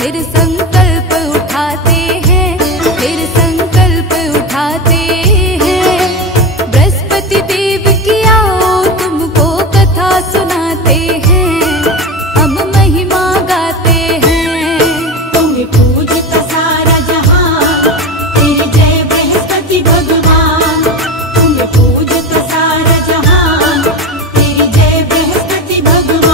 फिर संकल्प उठाते हैं, फिर संकल्प उठाते हैं। बृहस्पति देव की आओ तुमको कथा सुनाते हैं, हम महिमा गाते हैं। तुम्हें पूजता सारा जहां, तेरी जय बृहस्पति भगवान। तुम्हें पूजता सारा जहां, तेरी जय बृहस्पति भगवान।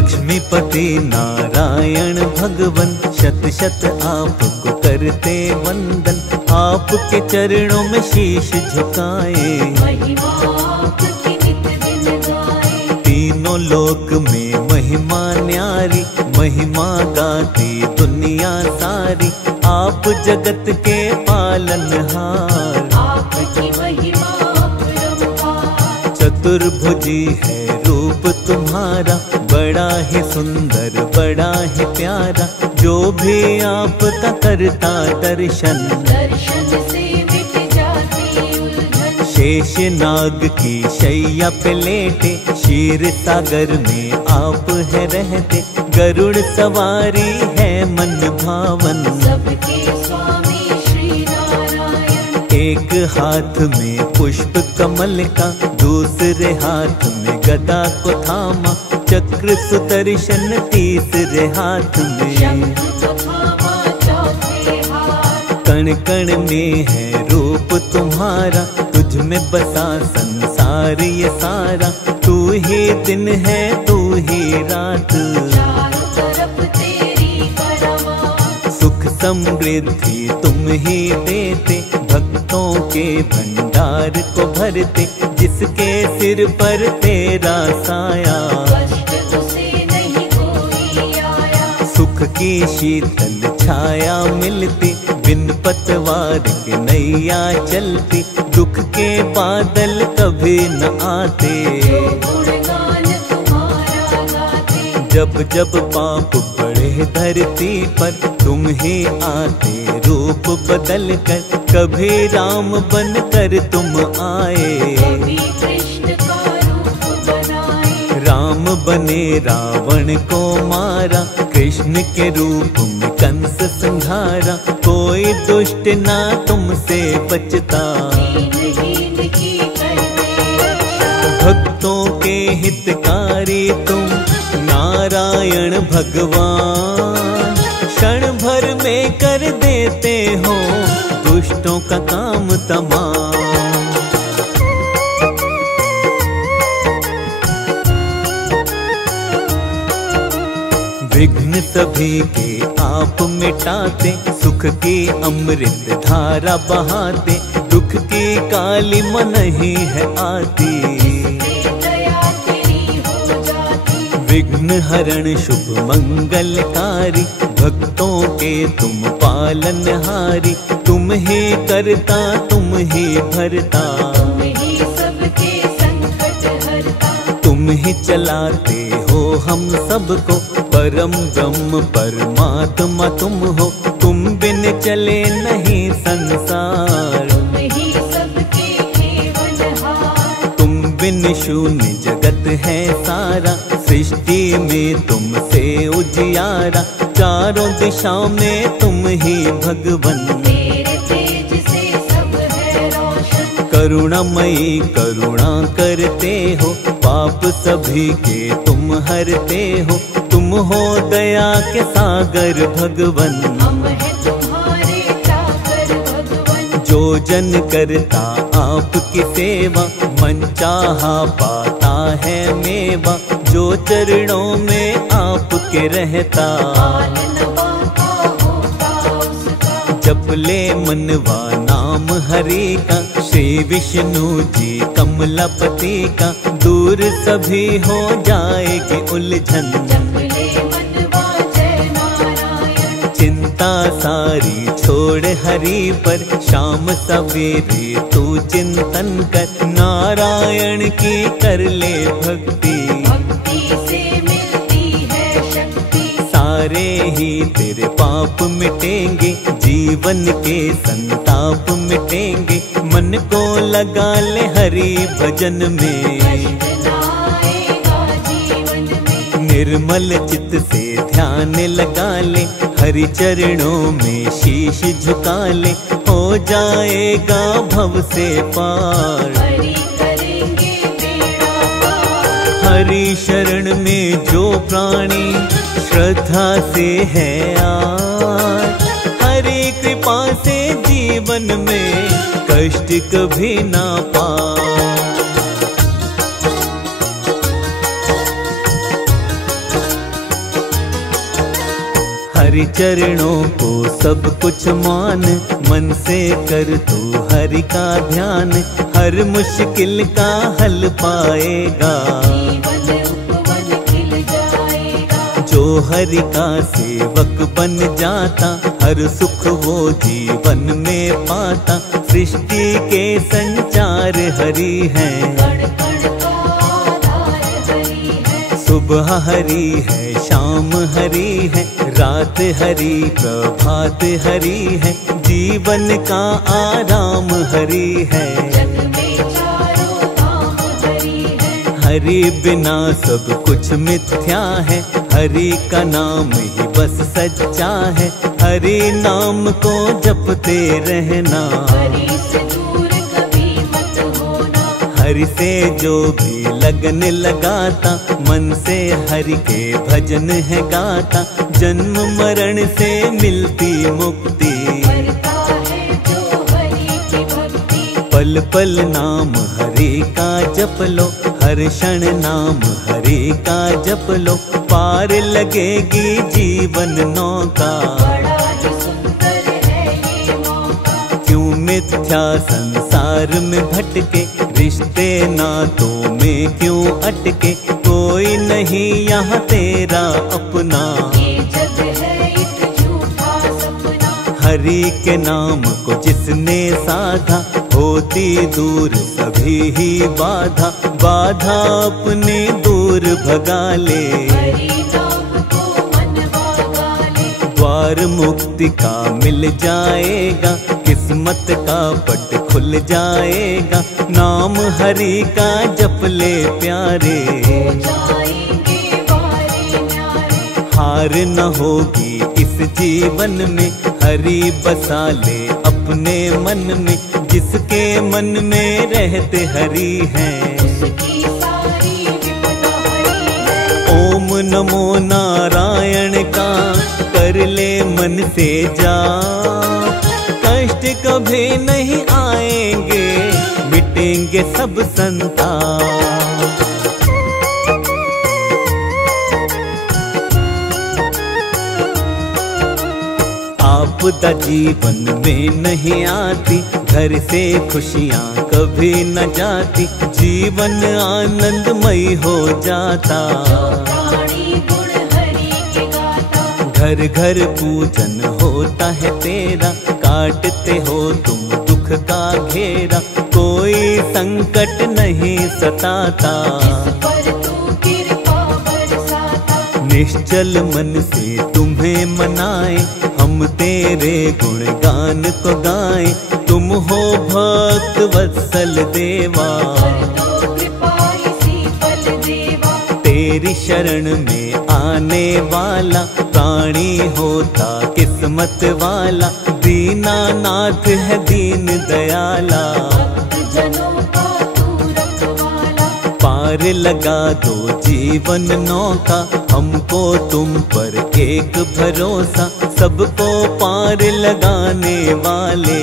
लक्ष्मीपति नारायण भगवन शत शत आपको करते वंदन। आपके चरणों में शीश झुकाए, महिमा आपकी नित दिन गाए। तीनों लोक में महिमा न्यारी, महिमा गाती दुनिया सारी। आप जगत के पालनहार, आपकी महिमा अपरंपार। चतुर्भुजी है रूप तुम्हारा, बड़ा ही सुंदर बड़ा ही प्यारा। जो भी आपका करता दर्शन, दर्शन से मिट जाती उलझन। शेष नाग की शैया पे लेटे, क्षीर सागर में आप है रहते। गरुड़ सवारी है मन भावन, सबके स्वामी श्री नारायण। एक हाथ में पुष्प कमल का, दूसरे हाथ में गदा को थामा। चक्र सुदर्शन तीसरे हाथ में, शंख तथा चौथे हाथ। कण कण में है रूप तुम्हारा, तुझ में बसा संसार ये सारा। तू ही दिन है तू ही रात, चारों तरफ तेरी परवान। सुख समृद्धि तुम ही देते, भक्तों के भंडार को भरते। जिसके सिर पर तेरा साया, कष्ट उसे नहीं कोई आया। सुख की शीतल छाया मिलती, बिन पतवार के नैया चलती। दुख के बादल कभी न आते, जो गुणगान तुम्हारा गाते। जब जब पाप बढ़े धरती पर, तुम ही आते रूप बदल कर। कभी राम बन कर तुम आए, कभी कृष्ण का रूप बनाए। राम बने रावण को मारा, कृष्ण के रूप में कंस संहारा। कोई दुष्ट ना तुमसे बचता, दीनहीन की करते रक्षा। भक्तों के हितकारी तुम नारायण भगवान। क्षण भर में कर देते हो दुष्टों का काम तमाम। विघ्न सभी के आप मिटाते, सुख की अमृत धारा बहाते। दुख की काली मन ही है आती, दया तेरी हो जाती। विघ्न हरण शुभ मंगलकारी। भक्तों के तुम पालनहारी, तुम ही करता तुम ही भरता। तुम ही सबके संकट हरता। तुम ही चलाते हो हम सबको, परम ब्रह्म परमात्मा तुम हो। तुम बिन चले नहीं संसार, तुम ही सबके केवलहार। तुम बिन शून्य जगत है सारा। सृष्टि में तुमसे उजियारा, चारों दिशा में तुम ही भगवन। तेरे तेज से सब है रोशन। करुणामयी करुणा करते हो, पाप सभी के तुम हरते हो। तुम हो दया के सागर भगवन, हम है तुम्हारे चाकर भगवन। जो जन करता आपकी सेवा, मन चाहा पाता है मेवा। जो चरणों में आपके रहता, पालन बाका होता उसका। जप ले मनवा नाम हरि का। श्री विष्णु जी कमलापति का, दूर सभी हो जाएगी उलझन। जप ले मनवा जय नारायण। चिंता सारी छोड़ हरि पर, शाम सवेरे तू चिंतन कर। नारायण की कर ले भक्ति, भक्ति से मिलती है शक्ति। सारे ही तेरे पाप मिटेंगे, जीवन के संताप मिटेंगे। मन को लगा ले हरि भजन में, कष्ट ना आएगा जीवन में। निर्मल चित्त से ध्यान लगा ले, हरि चरणों में शीश झुका ले। हो जाएगा भव से पार, हरि करेंगे बेड़ा पार। हरि शरण में जो प्राणी श्रद्धा से है आज, हरि कृपा से जीवन में कष्ट कभी ना पाए। हरि चरणों को सब कुछ मान, मन से कर तू हरि का ध्यान, हर मुश्किल का हल पाएगा। जीवन उपवन खिल जाएगा। जो हरि का सेवक बन जाता, हर सुख वो जीवन में पाता। सृष्टि के संचार हरि है, कण कण का आधार हरि है। सुबह हरि है, शाम हरि है, रात हरि, प्रभात हरि है। जीवन का आराम हरि है। जग में चारों धाम हरि है। हरि बिना सब कुछ मिथ्या है, हरि का नाम ही बस सच्चा है। हरि नाम को जपते रहना, हरि से दूर कभी मत होना। हरि से जो भी लगन लगाता, मन से हरि के भजन है गाता। जन्म मरण से मिलती मुक्ति, करता है जो हरि की भक्ति। पल पल नाम हरि का जप लो, हर क्षण नाम हरि का जप लो। पार लगेगी जीवन नौका, बड़ा ही सुंदर है ये मौका। क्यों मिथ्या संसार में भटके, रिश्ते नातों में क्यों अटके। कोई नहीं यहाँ तेरा अपना, ये जग है एक झूठा सपना। हरि के नाम को जिसने साधा, होती दूर सभी ही बाधा। बाधा अपने दूर भगा ले, हरि नाम को मनवा गाले। द्वार मुक्ति का मिल जाएगा, किस्मत का पट खुल जाएगा। नाम हरि का जप ले प्यारे, हो जाएंगे वारे न्यारे। हार न होगी इस जीवन में, हरि बसा ले अपने मन में। जिसके मन में रहते हरि हैं, उसकी सारी विपदा हरि है। ओम नमो नारायण का कर ले मन से जाप। कष्ट कभी नहीं आएंगे, मिटेंगे सब संताप। आपदा जीवन में नहीं आती, घर से खुशियाँ कभी न जाती। जीवन आनंदमय हो जाता, प्राणी गुण हरि के गाता। घर घर पूजन होता है तेरा। काटते हो तुम दुख का घेरा, कोई संकट नहीं सताता। पर तू कृपा बरसाता। निश्चल मन से तुम्हें मनाए, हम तेरे गुणगान को गाएं। तुम हो भक्त वत्सल देवा, कर दो कृपा इसी पल देवा। तेरी शरण में आने वाला प्राणी होता किस्मत वाला। दीनानाथ है दीन दयाला, भक्त जनों का तू रखवाला। पार लगा दो जीवन नौका। हमको तुम पर एक भरोसा, सबको पार लगाने वाले।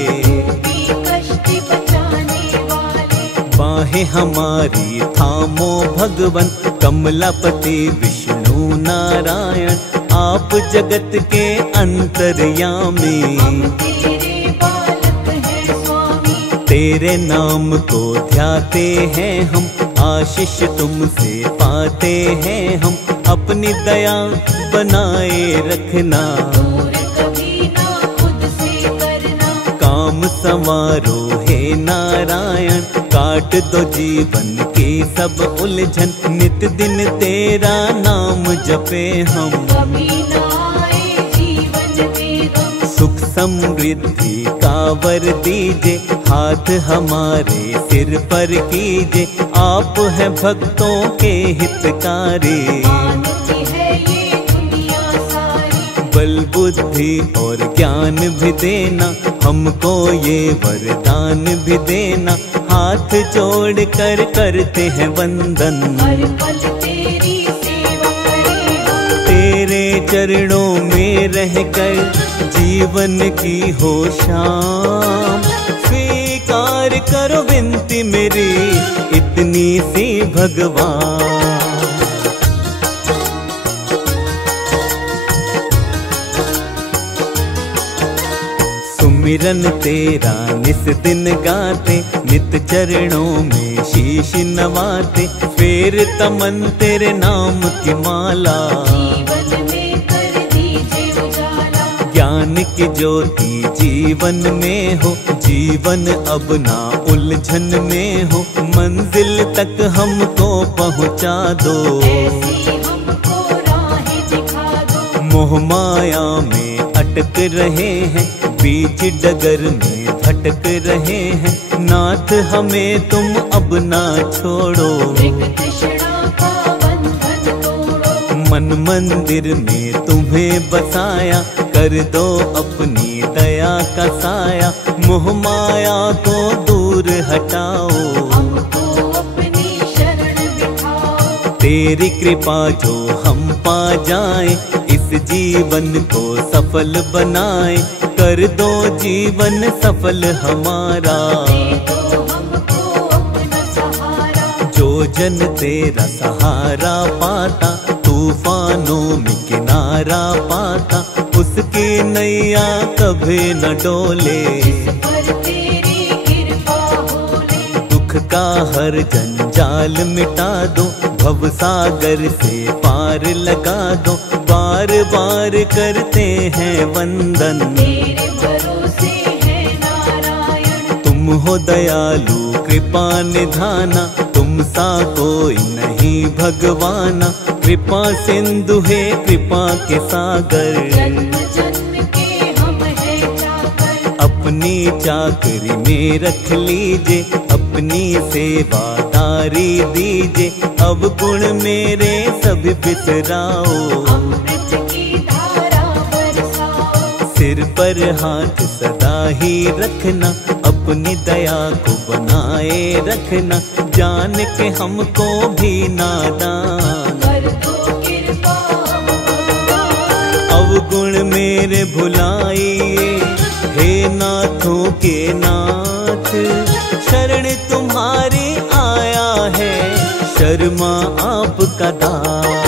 भी कष्ट बचाने वाले। बाहें हमारी थामो भगवन, कमलापति विष्णु नारायण। आप जगत के अंतर्यामी, हम तेरे बालक हैं स्वामी। तेरे नाम को ध्याते हैं हम, आशीष तुमसे पाते हैं हम। अपनी दया बनाए रखना, दूर कभी ना खुद से करना। काम संवारो हे नारायण। काट दो जीवन की सब उलझन, नित दिन तेरा नाम जपे हम। कभी ना आए जीवन में गम। सुख समृद्धि का वर दीजे, हाथ हमारे सिर पर कीजे। आप हैं भक्तों के हितकारी, मानती है ये दुनिया सारी। बल बुद्धि और ज्ञान भी देना, हमको ये वरदान भी देना। हाथ जोड़ कर करते हैं वंदन, हर पल तेरी सेवा करेगा। तेरे चरणों में रहकर जीवन की हो शाम। स्वीकार करो विनती मेरी इतनी सी भगवान। सिमरन तेरा निस दिन गाते, नित चरणों में शीश नवाते, फेर तमन तेरे नाम की माला। जीवन में कर दीजिए उजाला, ज्ञान की ज्योति जीवन में हो, जीवन अब ना उलझन में हो, मंजिल तक हमको पहुँचा दो। ऐसी हमको राहें दिखा दो। मोह माया में अटक रहे हैं, बीच डगर में भटक रहे हैं, नाथ हमें तुम अब ना छोड़ो। मृग तृष्णा का बंधन तोड़ो, मन मंदिर में तुम्हें बसाया, कर दो अपनी दया का साया, मोह माया को दूर हटाओ। हमको अपनी शरण बिठाओ। तेरी कृपा जो हम पा जाएं, इस जीवन को सफल बनाए, कर दो जीवन सफल हमारा। दे दो हमको अपना सहारा, जो जन तेरा सहारा पाता, तूफानों में किनारा पाता, उसकी नैया कभी न डोले। जिस पर तेरी कृपा होले, दुख का हर जंजाल मिटा दो, भव सागर से पार लगा दो, बार बार करते हैं वंदन। तेरे भरोसे है नारायण, तुम हो दयालु कृपा निधाना, तुम सा कोई नहीं भगवाना, कृपा सिंधु है कृपा के सागर। जन्म जन्म के हम है चाकर, अपनी चाकरी में रख लीजिए, अपनी सेवादारी दीजिए, अब गुण मेरे सब बिसराओ। अमृत की धारा बरसाओ। सिर पर हाथ सदा ही रखना, अपनी दया को बनाए रखना, जान के हमको भी नादान। कर दो कृपा हमको, अवगुण मेरे भुलाइए, हे नाथों के नाथ, शरण तुम्हारी आया है, शर्मा आपका दास।